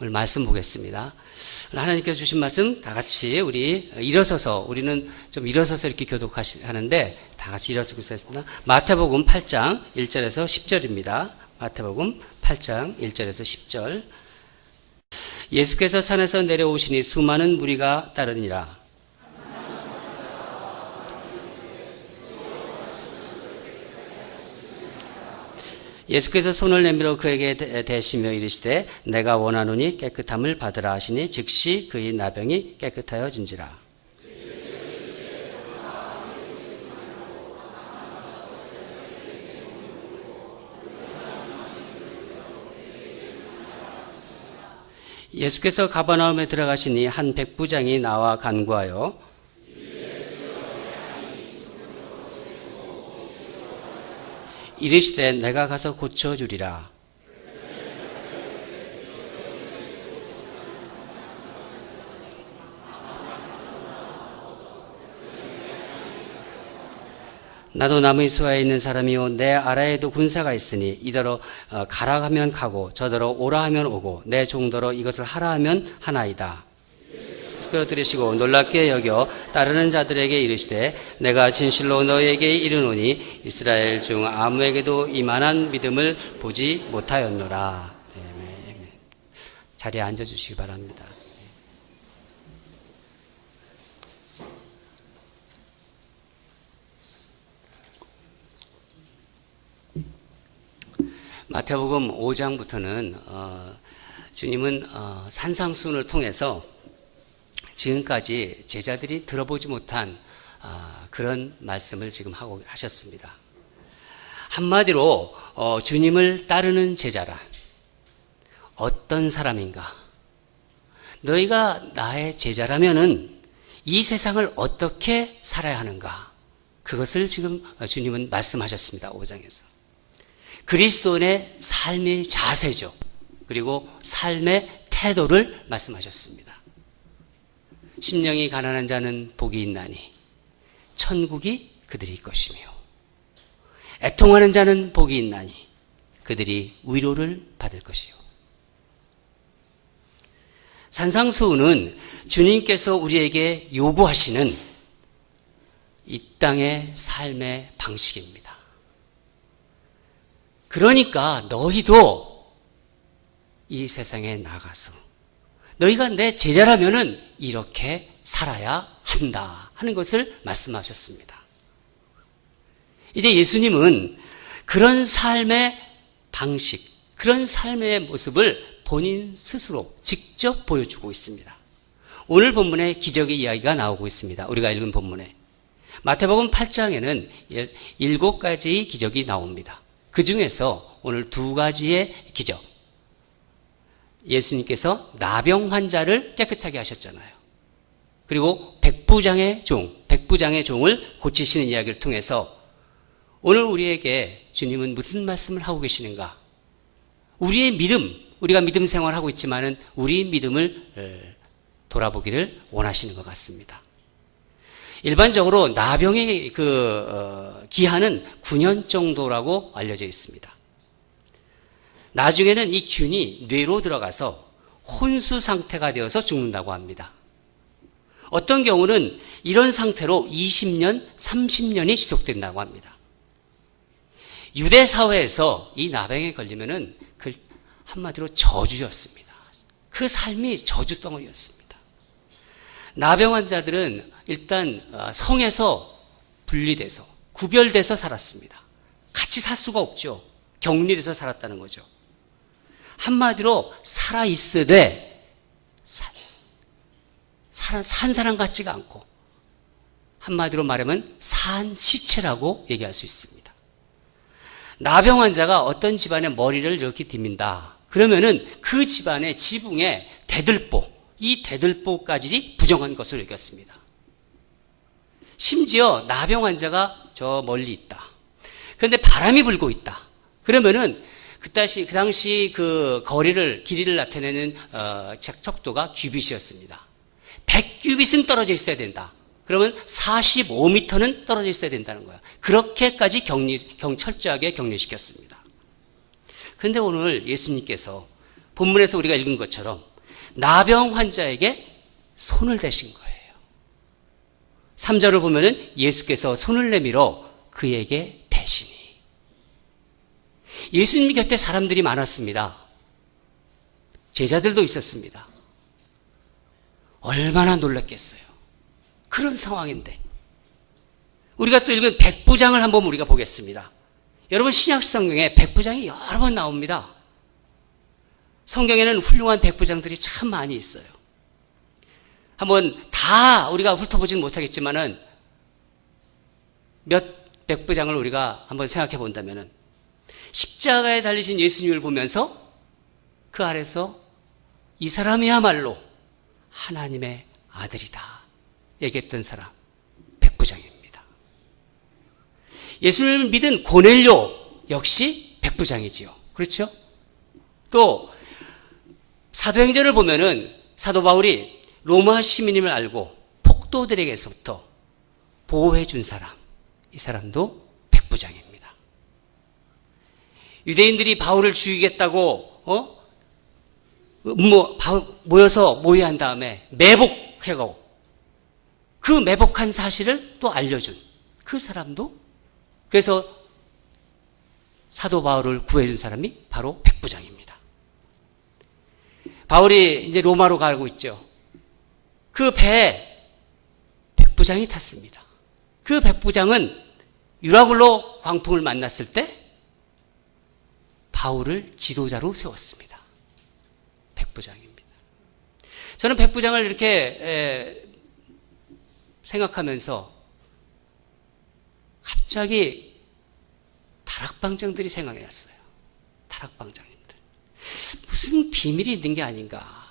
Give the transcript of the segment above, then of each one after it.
오늘 말씀 보겠습니다. 하나님께서 주신 말씀 다 같이 우리 일어서서, 우리는 좀 일어서서 이렇게 교독하는데 다 같이 일어서고 있습니다. 마태복음 8장 1절에서 10절입니다. 마태복음 8장 1절에서 10절. 예수께서 산에서 내려오시니 수많은 무리가 따르니라. 예수께서 손을 내밀어 그에게 대시며 이르시되 내가 원하노니 깨끗함을 받으라 하시니 즉시 그의 나병이 깨끗하여진지라. 예수께서 가버나움에 들어가시니 한 백부장이 나와 간구하여 이르시되 내가 가서 고쳐주리라. 나도 남의수하에 있는 사람이요 내 아래에도 군사가 있으니 이더러 가라 하면 가고 저더러 오라 하면 오고 내 종더러 이것을 하라 하면 하나이다. 끌어들이시고 놀랍게 여겨 따르는 자들에게 이르시되 내가 진실로 너희에게 이르노니 이스라엘 중 아무에게도 이만한 믿음을 보지 못하였노라. 네. 자리에 앉아주시기 바랍니다. 마태복음 5장부터는 주님은 산상수훈을 통해서 지금까지 제자들이 들어보지 못한 그런 말씀을 지금 하고 하셨습니다. 한마디로 주님을 따르는 제자라 어떤 사람인가? 너희가 나의 제자라면은 이 세상을 어떻게 살아야 하는가? 그것을 지금 주님은 말씀하셨습니다. 5장에서. 그리스도인의 삶의 자세죠. 그리고 삶의 태도를 말씀하셨습니다. 심령이 가난한 자는 복이 있나니 천국이 그들이 것이며 애통하는 자는 복이 있나니 그들이 위로를 받을 것이요. 산상수훈은 주님께서 우리에게 요구하시는 이 땅의 삶의 방식입니다. 그러니까 너희도 이 세상에 나가서 너희가 내 제자라면은 이렇게 살아야 한다 하는 것을 말씀하셨습니다. 이제 예수님은 그런 삶의 방식, 그런 삶의 모습을 본인 스스로 직접 보여주고 있습니다. 오늘 본문에 기적의 이야기가 나오고 있습니다. 우리가 읽은 본문에. 마태복음 8장에는 7가지의 기적이 나옵니다. 그 중에서 오늘 2가지의 기적. 예수님께서 나병 환자를 깨끗하게 하셨잖아요. 그리고 백부장의 종을 고치시는 이야기를 통해서 오늘 우리에게 주님은 무슨 말씀을 하고 계시는가? 우리의 믿음, 우리가 믿음 생활을 하고 있지만은 우리의 믿음을 돌아보기를 원하시는 것 같습니다. 일반적으로 나병의 기한은 9년 정도라고 알려져 있습니다. 나중에는 이 균이 뇌로 들어가서 혼수 상태가 되어서 죽는다고 합니다. 어떤 경우는 이런 상태로 20년, 30년이 지속된다고 합니다. 유대 사회에서 이 나병에 걸리면은 그 한마디로 저주였습니다. 그 삶이 저주덩어리였습니다. 나병 환자들은 일단 성에서 분리돼서 구별돼서 살았습니다. 같이 살 수가 없죠. 격리돼서 살았다는 거죠. 한마디로 살아있으되 산 사람 같지가 않고 한마디로 말하면 산 시체라고 얘기할 수 있습니다. 나병 환자가 어떤 집안의 머리를 이렇게 디민다. 그러면은 그 집안의 지붕에 대들보, 이 대들보까지 부정한 것을 여겼습니다. 심지어 나병 환자가 저 멀리 있다. 그런데 바람이 불고 있다. 그러면은 그 당시 그 길이를 나타내는 척도가 규빗이었습니다. 100규빗은 떨어져 있어야 된다. 그러면 45m는 떨어져 있어야 된다는 거야. 그렇게까지 철저하게 격리시켰습니다. 그런데 오늘 예수님께서 본문에서 우리가 읽은 것처럼 나병 환자에게 손을 대신 거예요. 3절을 보면은 예수께서 손을 내밀어 그에게 대시니. 예수님 곁에 사람들이 많았습니다. 제자들도 있었습니다. 얼마나 놀랐겠어요. 그런 상황인데. 우리가 또 읽은 백부장을 한번 우리가 보겠습니다. 여러분, 신약 성경에 백부장이 여러 번 나옵니다. 성경에는 훌륭한 백부장들이 참 많이 있어요. 한번 다 우리가 훑어보지는 못하겠지만은 몇 백부장을 우리가 한번 생각해 본다면은 십자가에 달리신 예수님을 보면서 그 아래서 이 사람이야말로 하나님의 아들이다 얘기했던 사람, 백부장입니다. 예수님을 믿은 고넬료 역시 백부장이지요. 그렇죠? 또 사도행전을 보면은 사도 바울이 로마 시민임을 알고 폭도들에게서부터 보호해 준 사람, 이 사람도 백부장입니다. 유대인들이 바울을 죽이겠다고 모여서 모의한 다음에 매복하고 그 매복한 사실을 또 알려준 그 사람도, 그래서 사도 바울을 구해준 사람이 바로 백부장입니다. 바울이 이제 로마로 가고 있죠. 그 배에 백부장이 탔습니다. 그 백부장은 유라굴로 광풍을 만났을 때 바울을 지도자로 세웠습니다. 백부장입니다. 저는 백부장을 이렇게 생각하면서 갑자기 다락방장들이 생각이 났어요. 다락방장님들. 무슨 비밀이 있는 게 아닌가.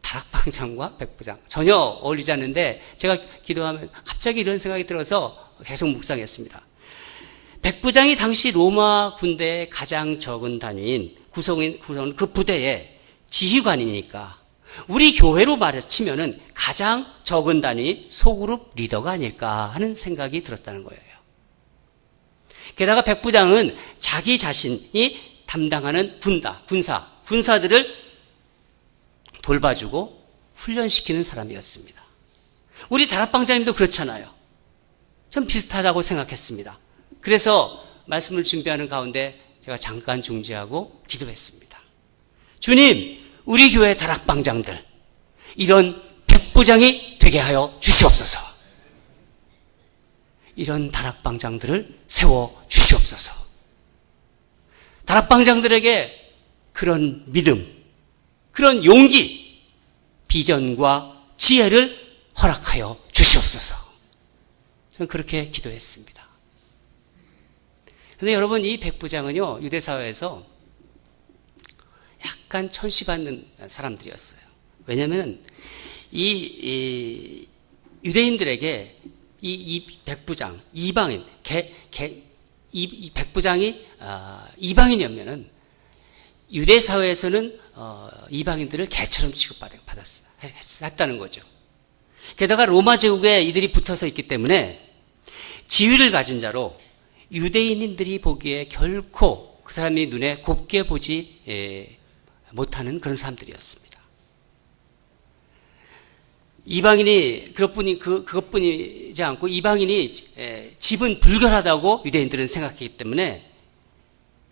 다락방장과 백부장. 전혀 어울리지 않는데 제가 기도하면 갑자기 이런 생각이 들어서 계속 묵상했습니다. 백부장이 당시 로마 군대의 가장 적은 단위인 구성원 그 부대의 지휘관이니까 우리 교회로 말치면은 가장 적은 단위 소그룹 리더가 아닐까 하는 생각이 들었다는 거예요. 게다가 백부장은 자기 자신이 담당하는 군사들을 돌봐주고 훈련시키는 사람이었습니다. 우리 다락방장님도 그렇잖아요. 좀 비슷하다고 생각했습니다. 그래서 말씀을 준비하는 가운데 제가 잠깐 중지하고 기도했습니다. 주님, 우리 교회 다락방장들 이런 백부장이 되게 하여 주시옵소서. 이런 다락방장들을 세워 주시옵소서. 다락방장들에게 그런 믿음, 그런 용기, 비전과 지혜를 허락하여 주시옵소서. 저는 그렇게 기도했습니다. 그런데 여러분, 이 백부장은요, 유대사회에서 약간 천시받는 사람들이었어요. 왜냐하면 이 유대인들에게 이 백부장, 이방인, 이 백부장이 이방인이었면은 유대사회에서는 이방인들을 개처럼 취급했다는 거죠. 게다가 로마 제국에 이들이 붙어서 있기 때문에 지위를 가진 자로 유대인들이 보기에 결코 그 사람이 눈에 곱게 보지 못하는 그런 사람들이었습니다. 이방인이 그것뿐이지 않고 이방인이 집은 불결하다고 유대인들은 생각했기 때문에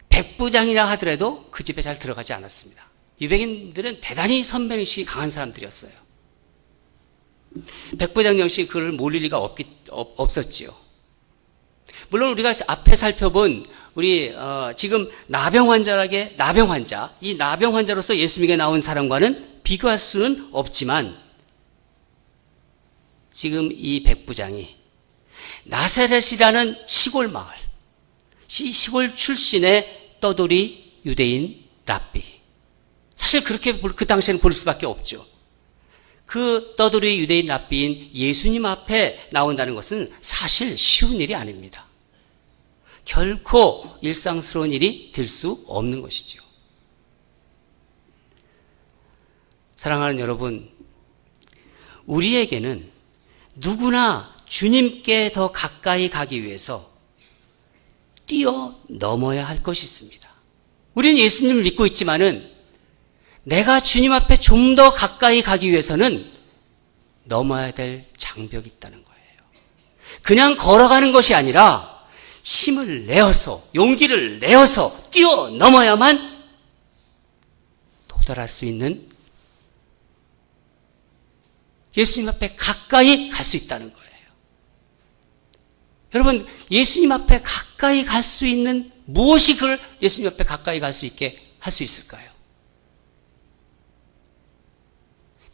백부장이라 하더라도 그 집에 잘 들어가지 않았습니다. 유대인들은 대단히 선배의식이 강한 사람들이었어요. 백부장 역시 그를 몰릴 리가 없었지요. 물론 우리가 앞에 살펴본 우리 지금 나병 환자, 이 나병 환자로서 예수님에게 나온 사람과는 비교할 수는 없지만 지금 이 백부장이 나사렛이라는 시골 마을, 시골 출신의 떠돌이 유대인 랍비. 사실 그렇게 그 당시에는 볼 수밖에 없죠. 그 떠돌이 유대인 랍비인 예수님 앞에 나온다는 것은 사실 쉬운 일이 아닙니다. 결코 일상스러운 일이 될 수 없는 것이죠. 사랑하는 여러분, 우리에게는 누구나 주님께 더 가까이 가기 위해서 뛰어넘어야 할 것이 있습니다. 우리는 예수님을 믿고 있지만은 내가 주님 앞에 좀 더 가까이 가기 위해서는 넘어야 될 장벽이 있다는 거예요. 그냥 걸어가는 것이 아니라 힘을 내어서, 용기를 내어서 뛰어넘어야만 도달할 수 있는, 예수님 앞에 가까이 갈 수 있다는 거예요. 여러분, 예수님 앞에 가까이 갈 수 있는 무엇이 그걸 예수님 앞에 가까이 갈 수 있게 할 수 있을까요?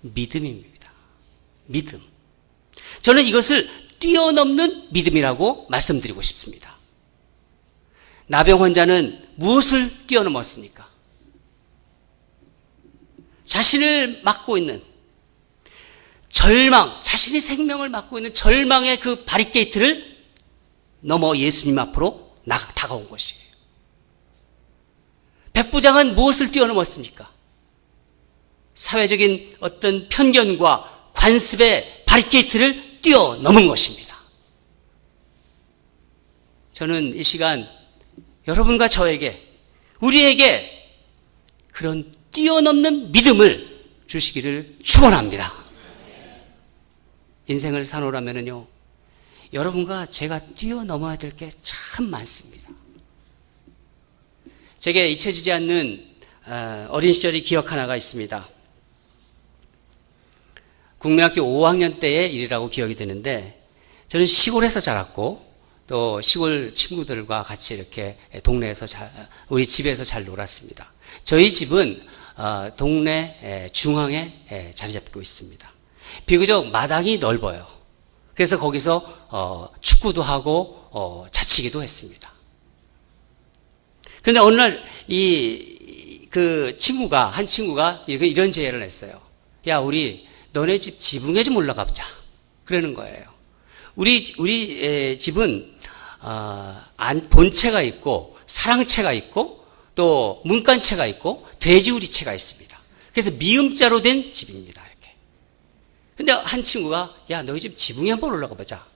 믿음입니다. 믿음. 저는 이것을 뛰어넘는 믿음이라고 말씀드리고 싶습니다. 나병 환자는 무엇을 뛰어넘었습니까? 자신을 맡고 있는 절망, 자신의 생명을 맡고 있는 절망의 그 바리케이트를 넘어 예수님 앞으로 다가온 것이에요. 백부장은 무엇을 뛰어넘었습니까? 사회적인 어떤 편견과 관습의 바리케이트를 뛰어넘은 것입니다. 저는 이 시간 여러분과 저에게, 우리에게 그런 뛰어넘는 믿음을 주시기를 축원합니다. 인생을 사노라면요, 여러분과 제가 뛰어넘어야 될 게 참 많습니다. 제게 잊혀지지 않는 어린 시절의 기억 하나가 있습니다. 국민학교 5학년 때의 일이라고 기억이 되는데, 저는 시골에서 자랐고 또 시골 친구들과 같이 이렇게 동네에서 우리 집에서 잘 놀았습니다. 저희 집은 동네 중앙에 자리 잡고 있습니다. 비교적 마당이 넓어요. 그래서 거기서 축구도 하고 자치기도 했습니다. 그런데 어느 날 한 친구가 이런 제의를 했어요. 야, 우리 너네 집 지붕에 좀 올라가 보자. 그러는 거예요. 우리 집은 본체가 있고 사랑채가 있고 또 문간채가 있고 돼지우리채가 있습니다. 그래서 미음자로 된 집입니다. 이렇게. 근데 한 친구가 야, 너희 집 지붕에 한번 올라가 보자.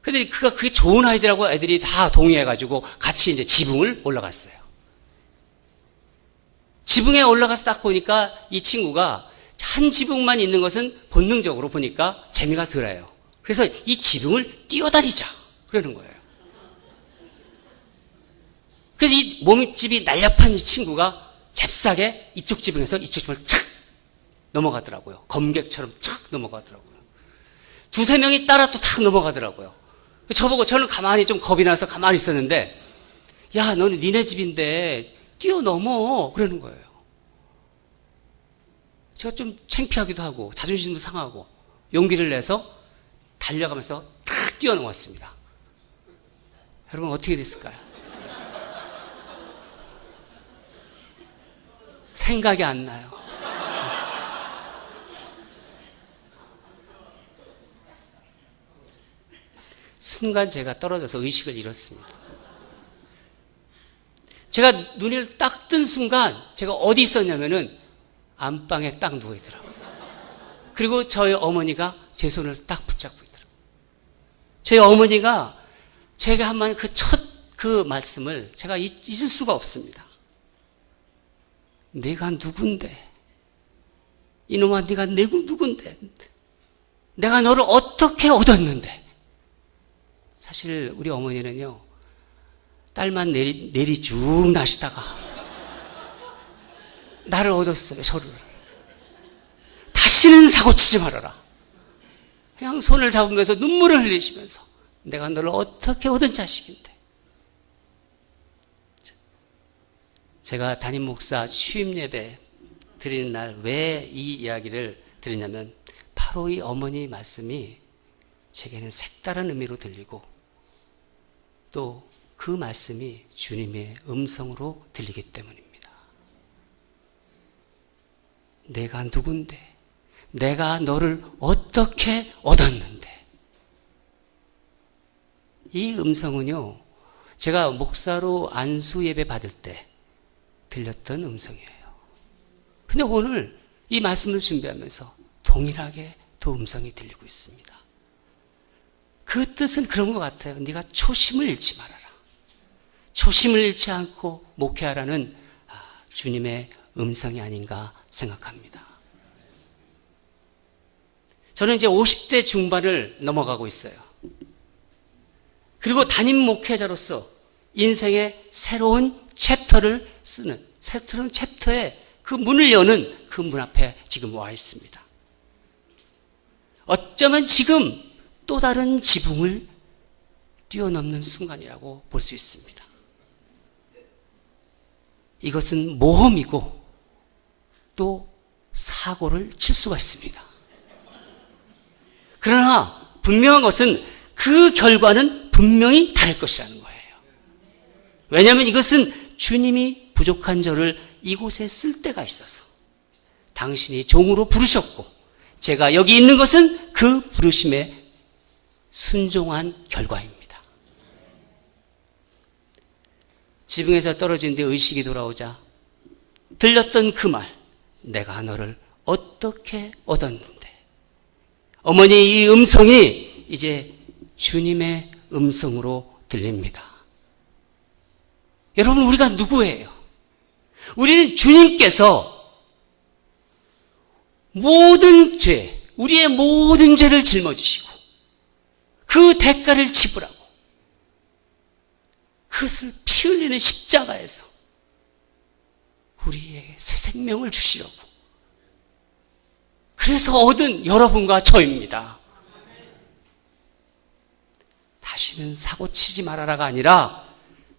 근데 그게 좋은 아이디어라고 애들이 다 동의해가지고 같이 이제 지붕을 올라갔어요. 지붕에 올라가서 딱 보니까 이 친구가 한 지붕만 있는 것은 본능적으로 보니까 재미가 덜해요. 그래서 이 지붕을 뛰어다니자 그러는 거예요. 그래서 이 몸집이 날렵한 이 친구가 잽싸게 이쪽 지붕에서 이쪽 지붕을 착 넘어가더라고요. 검객처럼 착 넘어가더라고요. 두세 명이 따라 또 탁 넘어가더라고요. 저보고, 저는 가만히 좀 겁이 나서 가만히 있었는데, 야, 너는 니네 집인데 뛰어넘어 그러는 거예요. 제가 좀 창피하기도 하고 자존심도 상하고 용기를 내서 달려가면서 탁 뛰어넘었습니다. 여러분 어떻게 됐을까요? 생각이 안 나요. 순간 제가 떨어져서 의식을 잃었습니다. 제가 눈을 딱 뜬 순간 제가 어디 있었냐면은 안방에 딱 누워있더라고요. 그리고 저희 어머니가 제 손을 딱 붙잡고 있더라고요. 저희 어머니가 제가 한 말 그 말씀을 제가 잊을 수가 없습니다. 내가 누군데? 이놈아, 네가 누군데? 내가 너를 어떻게 얻었는데? 사실 우리 어머니는요, 딸만 내리 쭉 나시다가 나를 얻었어요. 저를. 다시는 사고치지 말아라. 그냥 손을 잡으면서 눈물을 흘리시면서 내가 너를 어떻게 얻은 자식인데. 제가 담임 목사 취임 예배 드리는 날 왜 이 이야기를 드리냐면 바로 이 어머니 말씀이 제게는 색다른 의미로 들리고 또 그 말씀이 주님의 음성으로 들리기 때문입니다. 내가 누군데? 내가 너를 어떻게 얻었는데? 이 음성은요, 제가 목사로 안수 예배 받을 때 들렸던 음성이에요. 근데 오늘 이 말씀을 준비하면서 동일하게 또 음성이 들리고 있습니다. 그 뜻은 그런 것 같아요. 네가 초심을 잃지 말아라. 초심을 잃지 않고 목회하라는 주님의 음성이 아닌가 생각합니다. 저는 이제 50대 중반을 넘어가고 있어요. 그리고 담임 목회자로서 인생의 새로운 챕터를 쓰는, 새로운 챕터에 그 문을 여는 그 문 앞에 지금 와 있습니다. 어쩌면 지금 또 다른 지붕을 뛰어넘는 순간이라고 볼 수 있습니다. 이것은 모험이고 또 사고를 칠 수가 있습니다. 그러나 분명한 것은 그 결과는 분명히 다를 것이라는 거예요. 왜냐하면 이것은 주님이 부족한 저를 이곳에 쓸 때가 있어서 당신이 종으로 부르셨고 제가 여기 있는 것은 그 부르심에 순종한 결과입니다. 지붕에서 떨어진 뒤 의식이 돌아오자 들렸던 그 말, 내가 너를 어떻게 얻었는데. 어머니 이 음성이 이제 주님의 음성으로 들립니다. 여러분, 우리가 누구예요? 우리는 주님께서 모든 죄, 우리의 모든 죄를 짊어지시고 그 대가를 지불하고 그것을 피 흘리는 십자가에서 우리에게 새 생명을 주시려고, 그래서 얻은 여러분과 저입니다. 다시는 사고치지 말아라가 아니라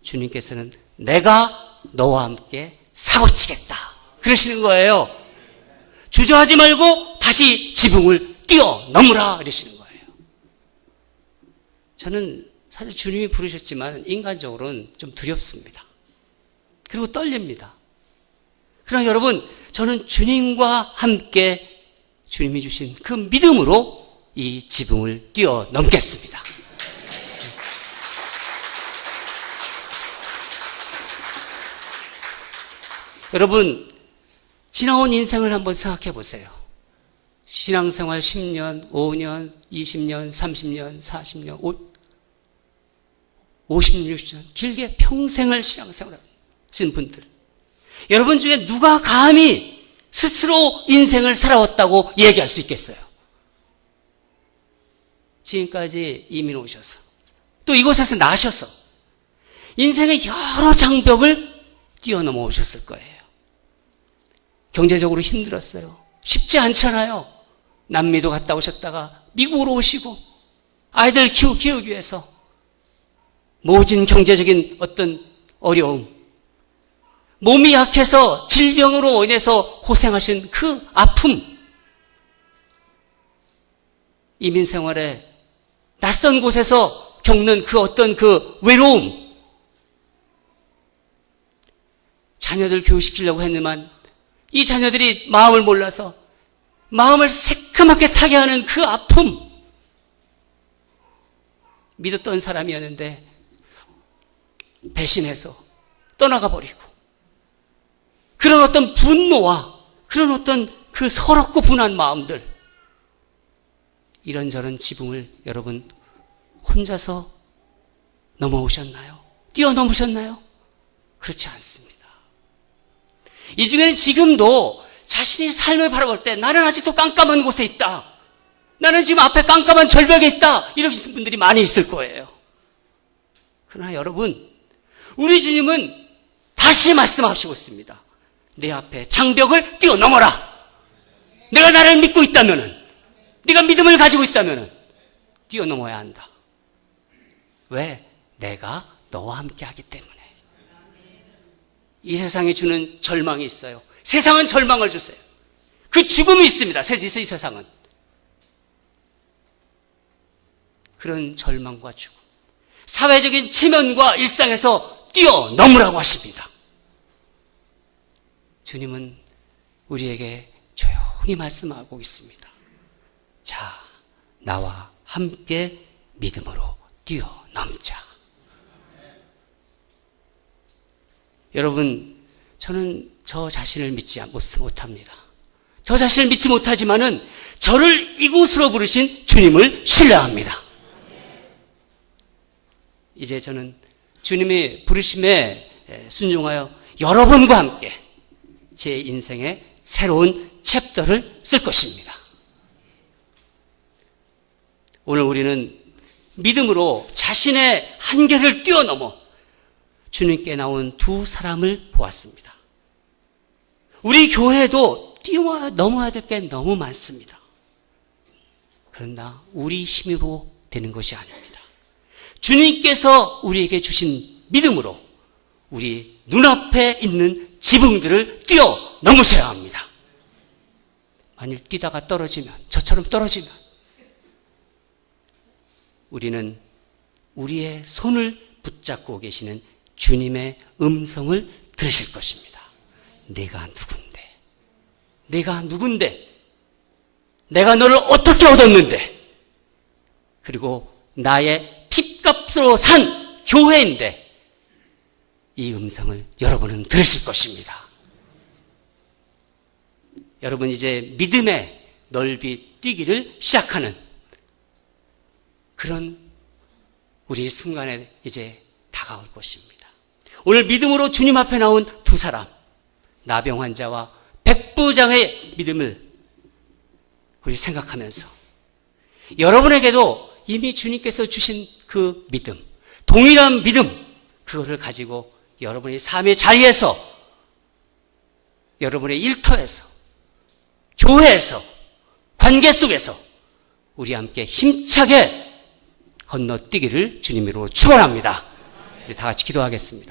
주님께서는 내가 너와 함께 사고치겠다 그러시는 거예요. 주저하지 말고 다시 지붕을 뛰어넘으라 그러시는 거예요. 저는 사실 주님이 부르셨지만 인간적으로는 좀 두렵습니다. 그리고 떨립니다. 그러나 여러분, 저는 주님과 함께 주님이 주신 그 믿음으로 이 지붕을 뛰어넘겠습니다. 여러분, 지나온 인생을 한번 생각해 보세요. 신앙생활 10년, 5년, 20년, 30년, 40년, 50년, 60년, 길게 평생을 신앙생활 하신 분들, 여러분 중에 누가 감히 스스로 인생을 살아왔다고 얘기할 수 있겠어요? 지금까지 이민 오셔서 또 이곳에서 나셔서 인생의 여러 장벽을 뛰어넘어 오셨을 거예요. 경제적으로 힘들었어요. 쉽지 않잖아요. 남미도 갔다 오셨다가 미국으로 오시고 아이들 키우기 위해서 모진 경제적인 어떤 어려움, 몸이 약해서 질병으로 인해서 고생하신 그 아픔, 이민 생활에 낯선 곳에서 겪는 그 어떤 그 외로움, 자녀들 교육시키려고 했지만 이 자녀들이 마음을 몰라서 마음을 새까맣게 타게 하는 그 아픔, 믿었던 사람이었는데 배신해서 떠나가 버리고, 그런 어떤 분노와 그런 어떤 그 서럽고 분한 마음들, 이런저런 지붕을 여러분 혼자서 넘어오셨나요? 뛰어넘으셨나요? 그렇지 않습니다. 이 중에는 지금도 자신이 삶을 바라볼 때 나는 아직도 깜깜한 곳에 있다, 나는 지금 앞에 깜깜한 절벽에 있다, 이러시는 분들이 많이 있을 거예요. 그러나 여러분, 우리 주님은 다시 말씀하시고 있습니다. 내 앞에 장벽을 뛰어넘어라. 내가 나를 믿고 있다면은, 네가 믿음을 가지고 있다면은 뛰어넘어야 한다. 왜? 내가 너와 함께 하기 때문에. 이 세상이 주는 절망이 있어요. 세상은 절망을 주세요. 그 죽음이 있습니다. 이 세상은. 그런 절망과 죽음, 사회적인 체면과 일상에서 뛰어넘으라고 하십니다. 주님은 우리에게 조용히 말씀하고 있습니다. 자, 나와 함께 믿음으로 뛰어넘자. 여러분, 저는 저 자신을 믿지 못합니다. 저 자신을 믿지 못하지만은 저를 이곳으로 부르신 주님을 신뢰합니다. 이제 저는 주님의 부르심에 순종하여 여러분과 함께 제 인생의 새로운 챕터를 쓸 것입니다. 오늘 우리는 믿음으로 자신의 한계를 뛰어넘어 주님께 나온 두 사람을 보았습니다. 우리 교회도 뛰어넘어야 될 게 너무 많습니다. 그러나 우리 힘으로 되는 것이 아닙니다. 주님께서 우리에게 주신 믿음으로 우리 눈앞에 있는 지붕들을 뛰어넘으셔야 합니다. 만일 뛰다가 떨어지면, 저처럼 떨어지면 우리는 우리의 손을 붙잡고 계시는 주님의 음성을 들으실 것입니다. 내가 누군데? 내가 누군데? 내가 너를 어떻게 얻었는데? 그리고 나의 핏값으로 산 교회인데 이 음성을 여러분은 들으실 것입니다. 여러분 이제 믿음의 넓이 뛰기를 시작하는 그런 우리 순간에 이제 다가올 것입니다. 오늘 믿음으로 주님 앞에 나온 두 사람, 나병 환자와 백부장의 믿음을 우리 생각하면서 여러분에게도 이미 주님께서 주신 그 믿음, 동일한 믿음, 그거를 가지고 여러분의 삶의 자리에서, 여러분의 일터에서, 교회에서, 관계 속에서 우리 함께 힘차게 건너뛰기를 주님으로 축원합니다. 우리 다 같이 기도하겠습니다.